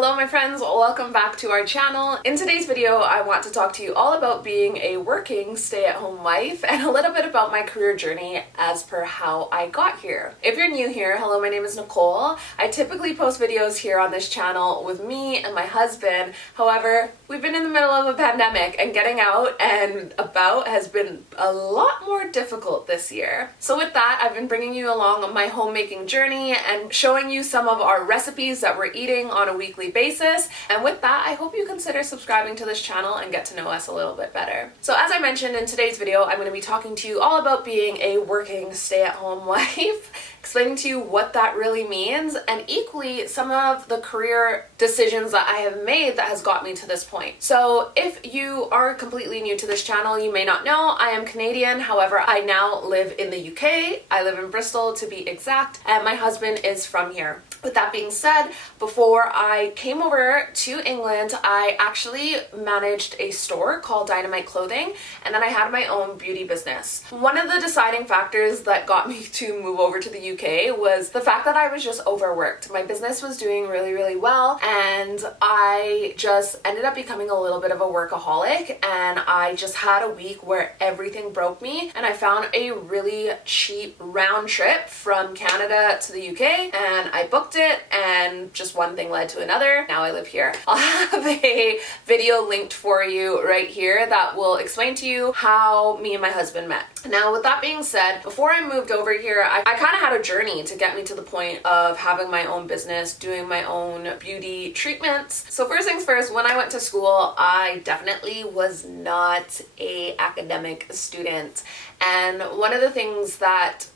Hello my friends, welcome back to our channel. In today's video, I want to talk to you all about being a working stay-at-home wife and a little bit about my career journey as per how I got here. If you're new here, hello, my name is Nicole. I typically post videos here on this channel with me and my husband. However, we've been in the middle of a pandemic and getting out and about has been a lot more difficult this year. So with that, I've been bringing you along on my homemaking journey and showing you some of our recipes that we're eating on a weekly basis. And with that, I hope you consider subscribing to this channel and get to know us a little bit better. So as I mentioned in today's video, I'm going to be talking to you all about being a working stay-at-home wife, explaining to you what that really means, and equally some of the career decisions that I have made that has got me to this point. So if you are completely new to this channel, you may not know I am Canadian. However, I now live in the UK. I live in Bristol to be exact, and my husband is from here. With that being said, before I came over to England, I actually managed a store called Dynamite Clothing, and then I had my own beauty business. One of the deciding factors that got me to move over to the UK was the fact that I was just overworked. My business was doing really well, and I just ended up becoming a little bit of a workaholic, and I just had a week where everything broke me, and I found a really cheap round trip from Canada to the UK, and I booked it, and just one thing led to another. Now I live here. I'll have a video linked for you right here that will explain to you how me and my husband met. Now with that being said, before I moved over here, I kind of had a journey to get me to the point of having my own business, doing my own beauty treatments. So first things first, when I went to school, I definitely was not a academic student. And one of the things that,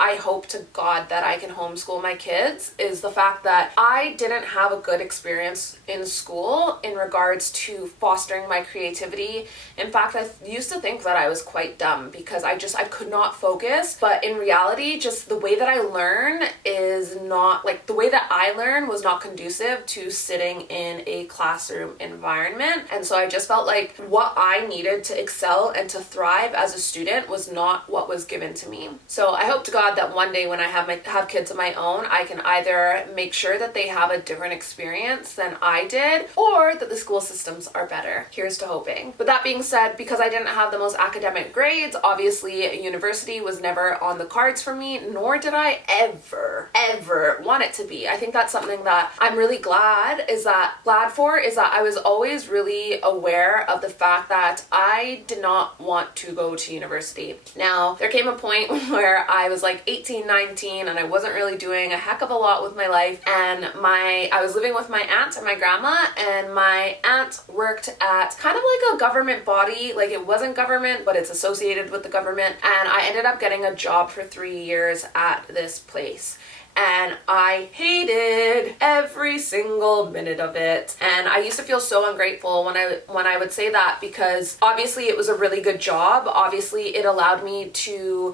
I hope to God that I can homeschool my kids is the fact that I didn't have a good experience in school in regards to fostering my creativity. In fact, I used to think that I was quite dumb because I could not focus. But in reality, just the way that I learn is not, the way that I learn was not conducive to sitting in a classroom environment. And so I just felt like what I needed to excel and to thrive as a student was not what was given to me. So I hope to God that one day when I have kids of my own, I can either make sure that they have a different experience than I did, or that the school systems are better. Here's to hoping. With that being said, because I didn't have the most academic grades, obviously university was never on the cards for me, nor did I ever want it to be. I think that's something that I'm really glad for is that I was always really aware of the fact that I did not want to go to university. Now, there came a point where I was like 18, 19, and I wasn't really doing a heck of a lot with my life, and I was living with my aunt and my grandma, and my aunt worked at kind of like a government body, like it wasn't government, but it's associated with the government, and I ended up getting a job for 3 years at this place. And I hated every single minute of it. And I used to feel so ungrateful when I would say that, because obviously it was a really good job. Obviously it allowed me to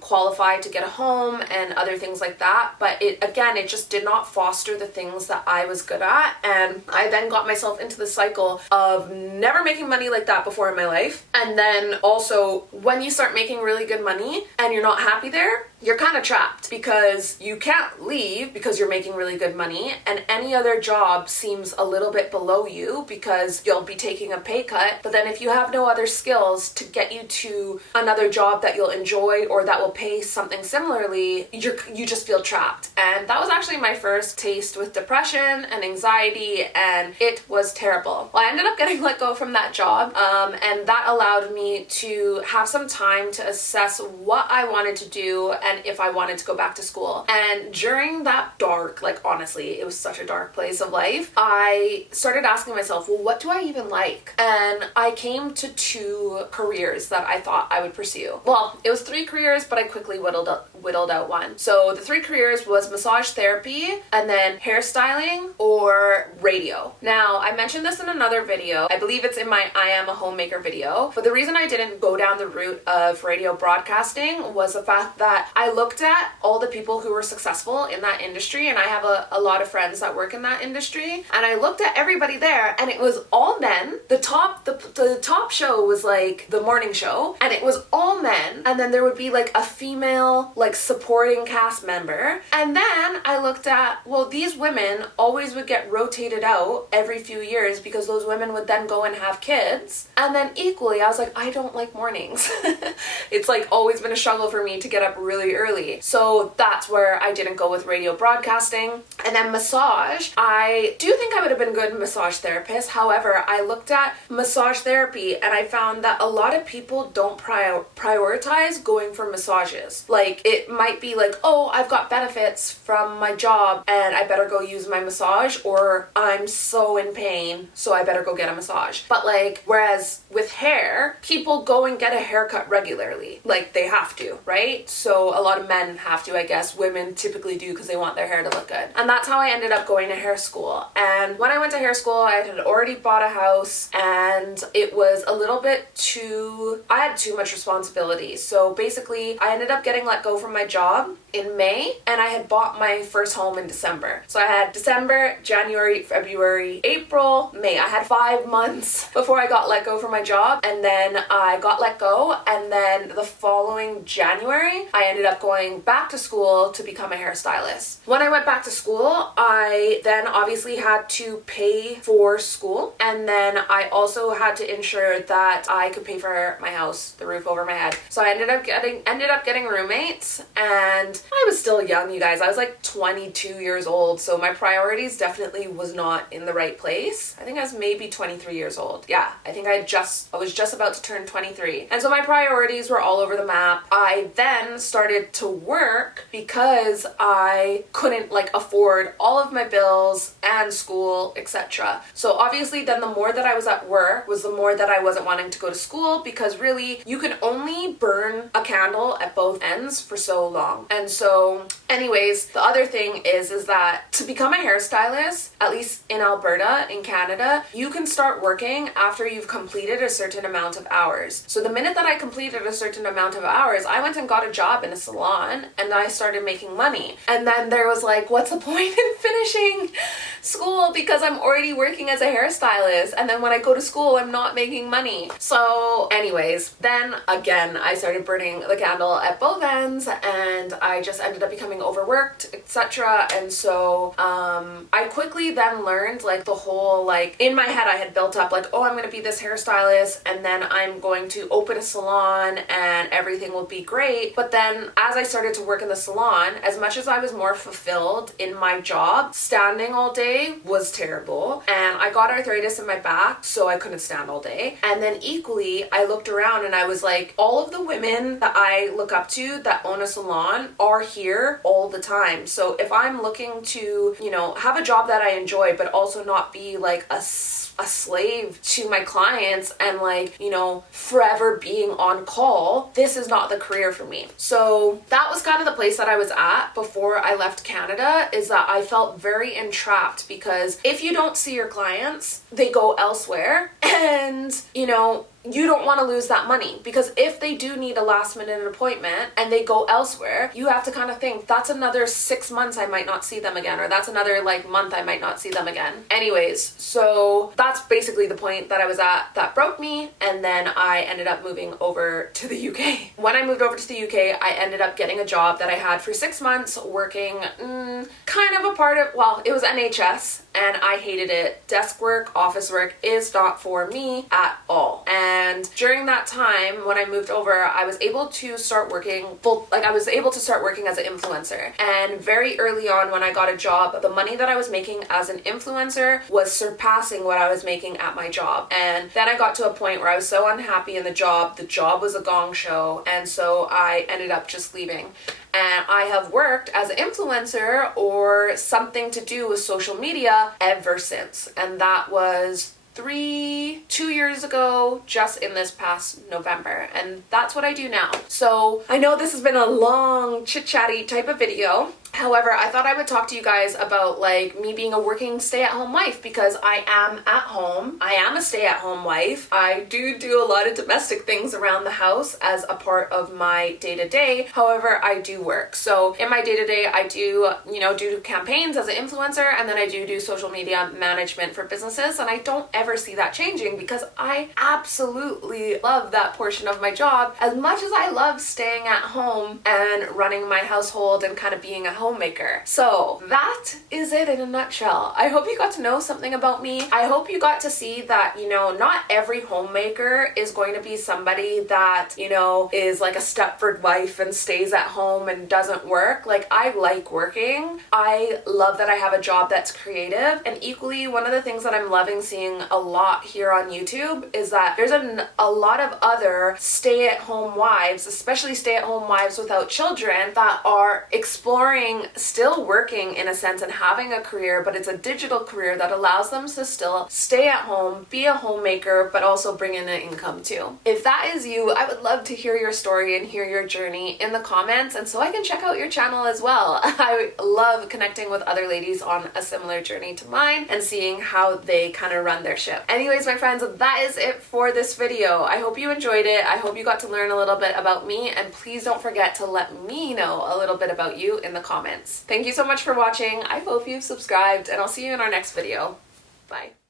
qualify to get a home and other things like that. But it just did not foster the things that I was good at. And I then got myself into the cycle of never making money like that before in my life. And then also when you start making really good money and you're not happy there, you're kind of trapped because you can't leave because you're making really good money, and any other job seems a little bit below you because you'll be taking a pay cut. But then if you have no other skills to get you to another job that you'll enjoy or that will pay something similarly, you just feel trapped. And that was actually my first taste with depression and anxiety, and it was terrible. Well, I ended up getting let go from that job, and that allowed me to have some time to assess what I wanted to do and if I wanted to go back to school. And during that dark, honestly, it was such a dark place of life, I started asking myself, well, what do I even like? And I came to 2 careers that I thought I would pursue. Well, it was 3 careers, but I quickly whittled out one. So the 3 careers was massage therapy, and then hairstyling, or radio. Now, I mentioned this in another video. I believe it's in my I Am a Homemaker video. But the reason I didn't go down the route of radio broadcasting was the fact that I looked at all the people who were successful in that industry, and I have a lot of friends that work in that industry, and I looked at everybody there, and it was all men. The top show was like the morning show, and it was all men, and then there would be like a female supporting cast member. And then I looked at, well, these women always would get rotated faded out every few years because those women would then go and have kids. And then equally, I was like, I don't like mornings. It's like always been a struggle for me to get up really early. So that's where I didn't go with radio broadcasting. And then massage, I do think I would have been a good massage therapist. However, I looked at massage therapy and I found that a lot of people don't prioritize going for massages. Like, it might be like, oh, I've got benefits from my job and I better go use my massage, or I'm so in pain, so I better go get a massage. But like, whereas with hair, people go and get a haircut regularly. Like, they have to, right? So a lot of men have to, I guess. Women typically do because they want their hair to look good. And that's how I ended up going to hair school. And when I went to hair school, I had already bought a house and it was a little bit I had too much responsibility. So basically, I ended up getting let go from my job in May, and I had bought my first home in December. So I had December, January, February, April, May. I had 5 months before I got let go from my job, and then I got let go, and then the following January, I ended up going back to school to become a hairstylist. When I went back to school, I then obviously had to pay for school, and then I also had to ensure that I could pay for my house, the roof over my head. So I ended up getting roommates, and I was still young, you guys. I was like 22 years old, so my priorities definitely was not in the right place. I think I was maybe 23 years old. Yeah, I think I was just about to turn 23. And so my priorities were all over the map. I then started to work because I couldn't like afford all of my bills and school, etc. So obviously then the more that I was at work was the more that I wasn't wanting to go to school, because really you can only burn a candle at both ends for so long. And so anyways, the other thing is that to become a hairstylist, at least in Alberta, in Canada, you can start working after you've completed a certain amount of hours. So the minute that I completed a certain amount of hours, I went and got a job in a salon and I started making money. And then there was like, what's the point in finishing school because I'm already working as a hairstylist, and then when I go to school I'm not making money. So anyways, then again I started burning the candle at both ends, and I just ended up becoming overworked, etc. And so I quickly then learned like the whole, like in my head I had built up like, oh, I'm gonna be this hairstylist and then I'm going to open a salon and everything will be great. But then as I started to work in the salon, as much as I was more fulfilled in my job, standing all day was terrible, and I got arthritis in my back, so I couldn't stand all day. And then equally I looked around and I was like, all of the women that I look up to that own a salon are here all the time. So if I'm looking to, you know, have a job that I enjoy but also not be like a slave to my clients and like, you know, forever being on call, this is not the career for me. So that was kind of the place that I was at before I left Canada, is that I felt very entrapped, because if you don't see your clients, they go elsewhere, and you know, you don't want to lose that money, because if they do need a last minute appointment and they go elsewhere, you have to kind of think that's another 6 months I might not see them again, or that's another like month I might not see them again. Anyways, so that's basically the point that I was at that broke me, and then I ended up moving over to the UK. When I moved over to the UK, I ended up getting a job that I had for 6 months working kind of a part of, well, it was NHS, and I hated it. Desk work, office work is not for me at all. And during that time, when I moved over, I was able to start working as an influencer. And very early on when I got a job, the money that I was making as an influencer was surpassing what I was making at my job. And then I got to a point where I was so unhappy in the job was a gong show, and so I ended up just leaving. And I have worked as an influencer or something to do with social media ever since. And that was 2 years ago, just in this past November. And that's what I do now. So I know this has been a long chit-chatty type of video. However, I thought I would talk to you guys about like me being a working stay-at-home wife, because I am at home. I am a stay-at-home wife. I do a lot of domestic things around the house as a part of my day-to-day. However, I do work. So in my day-to-day, I do, you know, do campaigns as an influencer, and then I do social media management for businesses, and I don't ever see that changing because I absolutely love that portion of my job as much as I love staying at home and running my household and kind of being a homemaker. So that is it in a nutshell. I hope you got to know something about me. I hope you got to see that, you know, not every homemaker is going to be somebody that, you know, is like a Stepford wife and stays at home and doesn't work. Like, I like working. I love that I have a job that's creative. And equally, one of the things that I'm loving seeing a lot here on YouTube is that there's a lot of other stay-at-home wives, especially stay-at-home wives without children, that are exploring still working in a sense and having a career, but it's a digital career that allows them to still stay at home, be a homemaker, but also bring in an income too. If that is you, I would love to hear your story and hear your journey in the comments, and so I can check out your channel as well. I love connecting with other ladies on a similar journey to mine and seeing how they kind of run their ship. Anyways, my friends, that is it for this video. I hope you enjoyed it. I hope you got to learn a little bit about me, and please don't forget to let me know a little bit about you in the comments. Thank you so much for watching. I hope you've subscribed, and I'll see you in our next video. Bye.